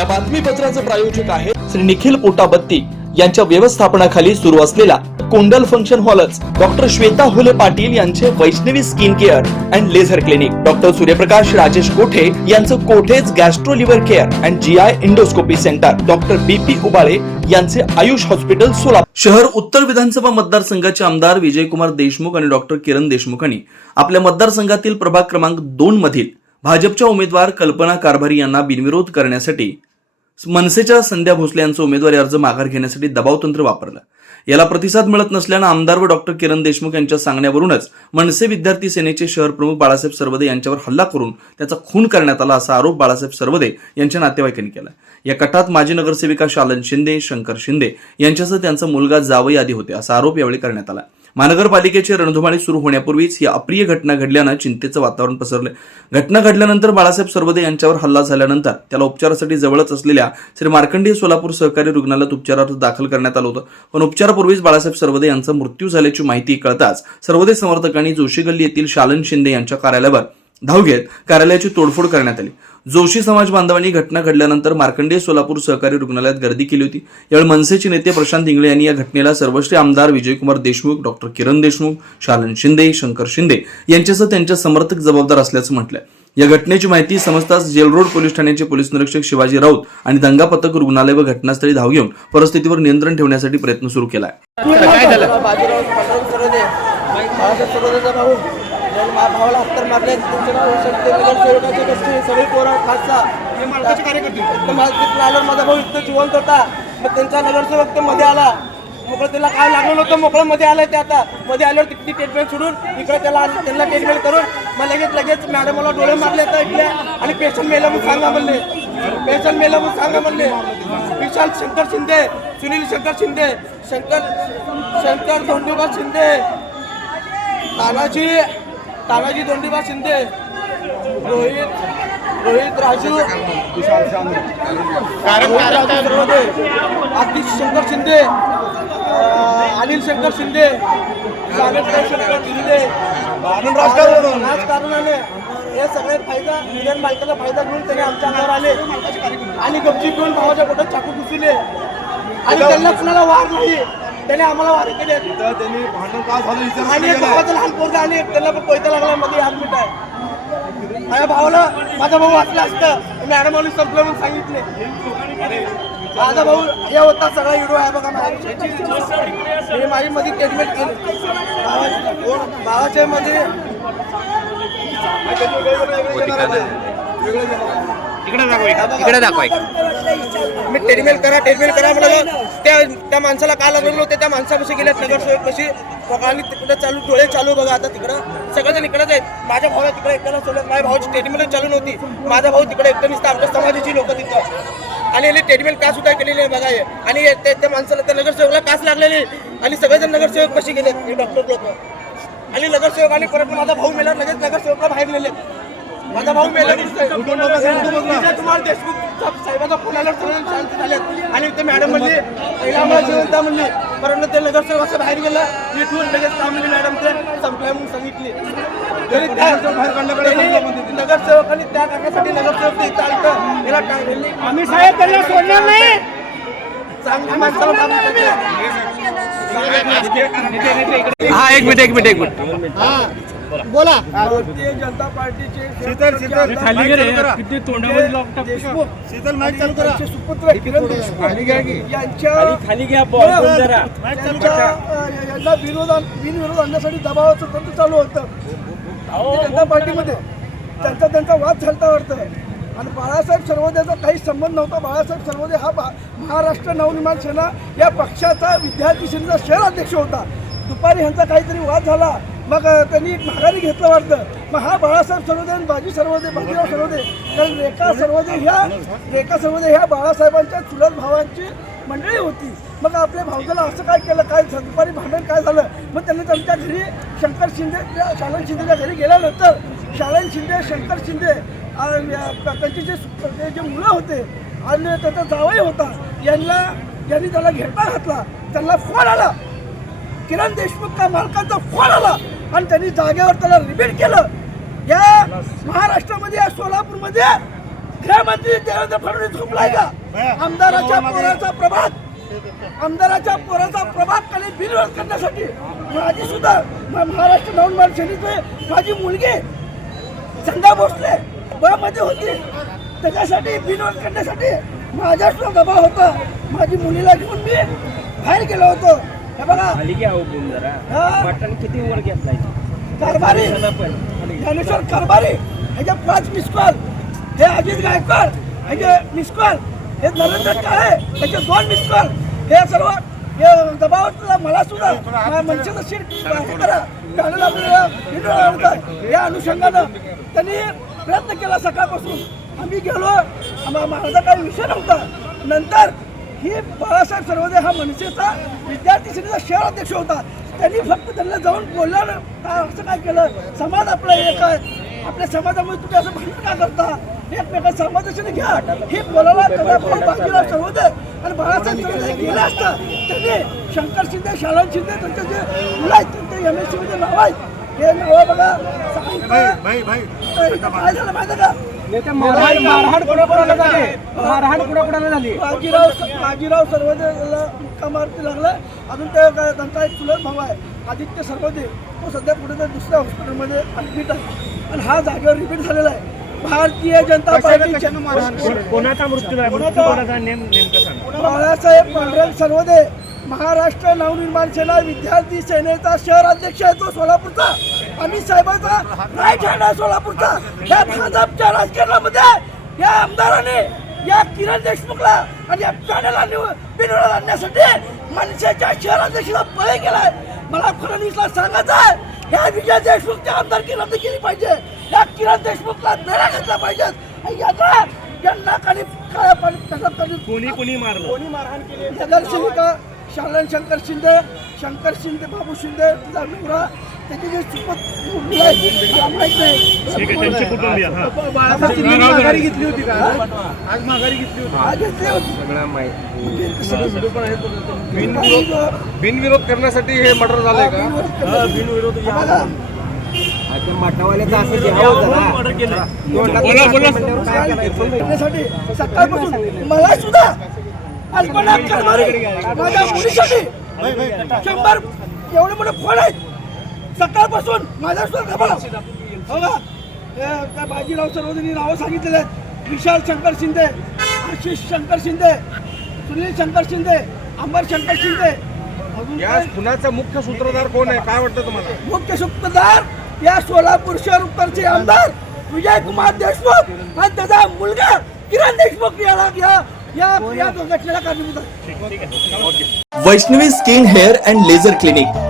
या बातमीपत्राचं प्रायोजक आहे श्री निखिल पोटाबत्ती यांच्या व्यवस्थापनाखाली सुरू असलेला कोंडल फंक्शन हॉलच डॉक्टर श्वेता हुले पाटील यांचे Vaishnavi skin care and laser clinic. Doctor Suryaprakash Rajesh Kothe यांचं Kothe's gastro liver care and G I endoscopy centre. Doctor B P Ubale यांचे आयुष हॉस्पिटल सोलापूर. शहर उत्तर विधानसभा मतदारसंघाचे आमदार विजयकुमार देशमुख आणि डॉक्टर किरण देशमुखांनी आपल्या मतदारसंघातील प्रभाग क्रमांक दोन मधील भाजपच्या उमेदवार कल्पना कारभारी यांना बिनविरोध करण्यासाठी मनसेच्या संध्या भोसले यांचा उमेदवारी अर्ज माघार घेण्यासाठी दबावतंत्र वापरलं. याला प्रतिसाद मिळत नसल्यानं आमदार व डॉक्टर किरण देशमुख यांच्या सांगण्यावरूनच मनसे विद्यार्थी सेनेचे शहर प्रमुख बाळासाहेब सरवदे यांच्यावर हल्ला करून त्याचा खून करण्यात आला असा आरोप बाळासाहेब सरवदे यांच्या नातेवाईकांनी केला. या कटात माजी नगरसेविका शालन शिंदे शंकर शिंदे यांच्यासह त्यांचा मुलगा जावई आदी होते असा आरोप यावेळी करण्यात आला. महानगरपालिकेची रणधुमाळी सुरू होण्यापूर्वीच ही अप्रिय घटना घडल्यानं चिंतेचं वातावरण पसरलं. घटना घडल्यानंतर बाळासाहेब सरवदे यांच्यावर हल्ला झाल्यानंतर त्याला उपचारासाठी जवळच असलेल्या श्री मार्कंडेय सोलापूर सहकारी रुग्णालयात उपचारार्थ दाखल करण्यात आलं होतं. पण उपचारापूर्वीच बाळासाहेब सरवदे यांचा मृत्यू झाल्याची माहिती कळताच सर्वदे समर्थकांनी जोशी गल्ली येथील शालन शिंदे यांच्या कार्यालयावर धाव घेत कार्यालयाची तोडफोड करण्यात आली. जोशी समाज बांधवांनी घटना घडल्यानंतर मार्कंडेय सोलापूर सहकारी रुग्णालयात गर्दी केली होती. यावेळी मनसेचे नेते प्रशांत इंगळे यांनी या घटनेला सर्वश्री आमदार विजयकुमार देशमुख डॉक्टर किरण देशमुख शालन शिंदे शंकर शिंदे यांच्यासह त्यांच्या समर्थक जबाबदार असल्याचं म्हटलंय. या घटनेची माहिती समजताच जेलरोड पोलीस ठाण्याचे पोलीस निरीक्षक शिवाजी राऊत आणि दंगा पथक रुग्णालय व घटनास्थळी धाव घेऊन परिस्थितीवर नियंत्रण ठेवण्यासाठी प्रयत्न सुरू केलाय. बाजीराव पांडुरंग सरोदे बाळासाहेब सरोदेचा भाऊ ज्यांनी मा भावाला हत्तर मारले तुमचे नाव ते नगरसेवकाचे कसे सगळे पोरं खासचा ते मालकाचे कार्यकर्ते. तिथून आल्यावर माझा भाऊ इथं जिवंत होता. मग त्यांचा नगरसेवक ते मध्ये आला. मोकळं त्याला काय लागलं नव्हतं मोकळं मध्ये आलंय ते आता. मध्ये आल्यावर तिथली ट्रीटमेंट सोडून इकडे त्याला त्यांना ट्रीटमेंट करून मग लगेच लगेच मॅडम मला डोळे मारले तर इथले आणि पेशंट मेलं म्हणून सांगा म्हणले. पेशंट मेलं म्हणून सांगा म्हणले. विशाल शंकर शिंदे सुनील शंकर शिंदे शंकर शंकर धोंडोबा शिंदे तानाजी तानाजी धोंडोबा शिंदे रोहित रोहित राजू आतिश शंकर शिंदे अनिल शंकर शिंदे शंकर शिंदे. राजकारण राजकारणाने हे सगळे फायदा मिलियन बायकाला फायदा घेऊन त्याने आमच्या अंगावर आले. आणि गपचीप घेऊन भावाच्या पोटात चाकू घुसले आणि त्यांना कुणाला वार नाही. त्याने आम्हाला वार केले त्यांनी भांडण का झालं विचार आणि एक भावाचं लहान पोरगा आणि पण कोयता लागला मध्ये हात मिठ आहे माझ्या भावाला माझा भाऊ वाचला असतं मॅडम आली संपलं म्हणून सांगितले माझा भाऊ हे होता सगळा व्हिडिओ आहे बघा माझ्या मी माझी मध्ये ट्रीटमेंट केली भावा- भावाच्या मध्ये इकडे दाखवा मी ट्रीटमेंट करा ट्रीटमेंट करा म्हणाला त्या त्या माणसाला काय लागलं नव्हतं? त्या माणसापाशी गेल्यात नगरसेवक कशी आणि तिकडे चालू डोळे चालू बघा आता तिकडं. सगळेजण इकडेच आहेत. माझ्या भावाला तिकडे एकट्याला सोडलं. माझ्या भावाची ट्रीटमेंट चालू नव्हती. माझा भाऊ तिकडे एकटं नसतं आमच्या समाजाची लोक तिथं. आणि याने ट्रीटमेंट का सुद्धा केलेली आहे बघा हे. आणि त्या माणसाला त्या नगरसेवकला कास लागलेली आणि सगळेजण नगरसेवक कशी गेले हे डॉक्टर लोक. आणि नगरसेवकांनी परत माझा भाऊ मेला लगेच नगरसेवकला बाहेर नेले माझा भाऊ मेला विजय कुमार देशमुख साहेबाचा फोन आल्यावर सगळे शांत झाले. आणि ते मॅडम म्हणली पहिला आम्हाला जिवंत म्हणली. परत ते नगरसेवक असं बाहेर गेला. इथून लगेच का म्हणली मॅडम ते संपल्या म्हणून सांगितली. तरी त्या नगरसेवकांनी त्या कारणासाठी नगरसेवक ते आलतं. याला टांगलेली आम्ही साहेब त्यांना सोडणार नाही. चांगली माणसाला. हा एक मिनिट एक मिनिट एक मिनिट. भारतीय जनता पार्टीचे शीतल शीतल. खाली किती देशमुख शीतल माईक चालू करा. त्यांचे सुपुत्र किरण देशमुख यांच्या खाली घ्या यांना विरोध बिनविरोध आणण्यासाठी दबावाचं तंत्र चालू होतं. भारतीय जनता पार्टीमध्ये त्यांचा त्यांचा वाद झालता वाटतं. आणि बाळासाहेब सर्वोदयाचा काही संबंध नव्हता. बाळासाहेब सर्वोदय हा महाराष्ट्र नवनिर्माण सेना या पक्षाचा विद्यार्थी सेनेचा शहर अध्यक्ष होता. दुपारी ह्यांचा काहीतरी वाद झाला. मग त्यांनी त्यांनी माघारी घेतलं वाटतं. मग हा बाळासाहेब सर्वोदय आणि बाजी सर्वोदय बाजीराव सर्वोदय कारण रेखा सर्वोदय ह्या रेखा सर्वोदय ह्या बाळासाहेबांच्या चुलत भावांची मंडळी होती. मग आपल्या भाऊजाला असं काय केलं? काय दुपारी भांडण काय झालं? मग त्यांनी त्यांच्या घरी शंकर शिंदे त्या शालन शिंदेच्या घरी गेल्यानंतर शालन शिंदे शंकर शिंदे त्यांचे जे जे मुलं होते आणि त्याचा जावई होता यांना यांनी त्याला घेरपा घातला. त्यांना फोन आला. किरण देशमुख का मालकाचा फोन आला. आणि त्यांनी जागेवर त्याला रिपीट केलं. या महाराष्ट्रामध्ये या सोलापूरमध्ये गृहमंत्री देवेंद्र फडणवीस झोपलाय का? आमदाराच्या पोराचा प्रभाग आमदाराच्या पोराचा प्रभाग खाली बिनविरोध करण्यासाठी माझी सुद्धा महाराष्ट्र नवनिर्माण सेनेचे माझी मुलगी चंदा भोसले ब होती. त्याच्यासाठी बिनविरोध करण्यासाठी माझ्या सुद्धा दबाव होता. माझी मुलीला घेऊन मी बाहेर गेलो होतो. हे बघा. हा. मटण किती वर घेतलाय? कारभारी. ज्ञानेश्वर कारभारी. ह्याचे पाच मिस कॉल हे अजित गायकवाड ह्याचे मिस कॉल हे नरेंद्र काळे ह्याचे दोन मिस कॉल हे सर्व हे दबावात मला सुद्धा मनसेचं सीट हे करा. आपल्याला आणतं. या अनुषंगानं त्यांनी प्रयत्न केला सकाळपासून. आम्ही गेलो. आम्हा- माझा काही विषय नव्हता. नंतर हे बाळासाहेब सर्वदे हा मनसेचा विद्यार्थी सेनेचा शहर अध्यक्ष होता. त्यांनी फक्त त्यांना जाऊन बोललं ना, असं काय केलं? समाज आपला एक आहे. आपल्या समाजामध्ये तुम्ही असं भांडण का करता? एकमेका समाजाने घ्या. हे बोलायला कदापि बाजीराव सर्वोदय आणि बाळासाहेब सर्वोदय गेला असता. त्यांनी शंकर शिंदे शालन शिंदे त्यांचे जे मुलं आहेत त्यांचे एम एस सीमध्ये नाव आहेत. हे नावं बघा. भाई भाई. काय झालं माहिती का मारहाण कोणाकोणाला झाली? मारहाण कोणाकोणाला झाली? बाजीराव बाजीराव सर्वदेला मुक्का मारती लागला? अजून ते काय त्यांचा एक चुलत भाऊ आहे आदित्य सर्वदे तो सध्या कुठे दुसऱ्या हॉस्पिटलमध्ये ऍडमिट आहे. आणि हा जागेवर रिपीट झालेला आहे. भारतीय जनता पार्टीच्या कोणाचा मृत्यू बाळासाहेब पांडुरंग सर्वदे महाराष्ट्र नवनिर्माण सेना विद्यार्थी सेनेचा शहर अध्यक्ष आहे तो सोलापूरचा. अमित साहेबांचा राईट हँड आहे सोलापूरचा. या भाजपच्या राजकारणामध्ये या आमदाराने या किरण देशमुखला आणि या पॅनलला बिनविरोध आणण्यासाठी मनसेच्या शहर अध्यक्षाला बळी केलाय. मला फडणवीसला सांगायचं आहे या विजय देशमुखच्या आमदारकी रद्द केली पाहिजे. या किरण देशमुखला बेड्या घातल्या पाहिजेत आणि याचा यांना काळ्या पाणी कसं कधी कोणी कोणी मारलं? नगरसेविका शालन शंकर शिंदे शंकर शिंदे बाबू शिंदे तिचा नवरा त्याची जे सुपत मुलगी आहे, मला माहीत नाही. ठीक आहे त्यांचे कुटुंबीय हा. माघारी घेतली होती का? आज माघारी घेतली होती. हा, घेतली. सगळं बिनविरोध करण्यासाठी हे मर्डर झालंय का? हा, बिनविरोध मठावाल्याचं असं जेव्हा होतं ना. बोला बोला करण्यासाठी सकाळपासून मला सुद्धा माझ्या मुलीसाठी शंभर एवढे मोठे फोन आहेत. सकाळपासून माझ्या सुद्धा दबाव हो हे त्या बाजीराव सर्वजणी नावं सांगितलेले आहेत. विशाल शंकर शिंदे आशिष शंकर शिंदे सुनील शंकर शिंदे अंबर शंकर शिंदे. अजून या? खुनाचा मुख्य सूत्रधार कोण आहे? काय वाटतं तुम्हाला? मुख्य सूत्रधार या सोलापूर शहर उत्तरचे आमदार विजय कुमार देशमुख आणि त्याचा मुलगा किरण देशमुख याला या या या घटनेला कारणीभूत आहे. Vaishnavi skin hair and laser clinic.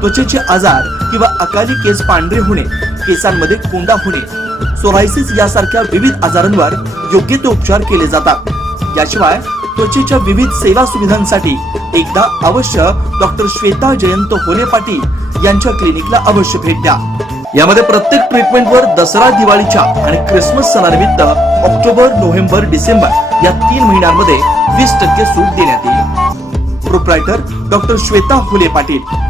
त्वचेचे आजार किंवा अकाली केस पांढरे होणे केसांमध्ये कोंडा होणे सोरायसिस यासारख्या विविध आजारांवर योग्य ते उपचार केले जातात. याशिवाय त्वचेच्या विविध सेवा सुविधांसाठी एकदा अवश्य डॉक्टर श्वेता जयंत होले पाटील यांच्या क्लिनिकला अवश्य भेट द्या. यामध्ये प्रत्येक ट्रीटमेंटवर दसरा दिवाळीच्या आणि क्रिसमस सणानिमित्त ऑक्टोबर नोव्हेंबर डिसेंबर या तीन महिन्यांमध्ये वीस टक्के सूट देण्यात येईल. Proprietor doctor Shweta Hule Patil.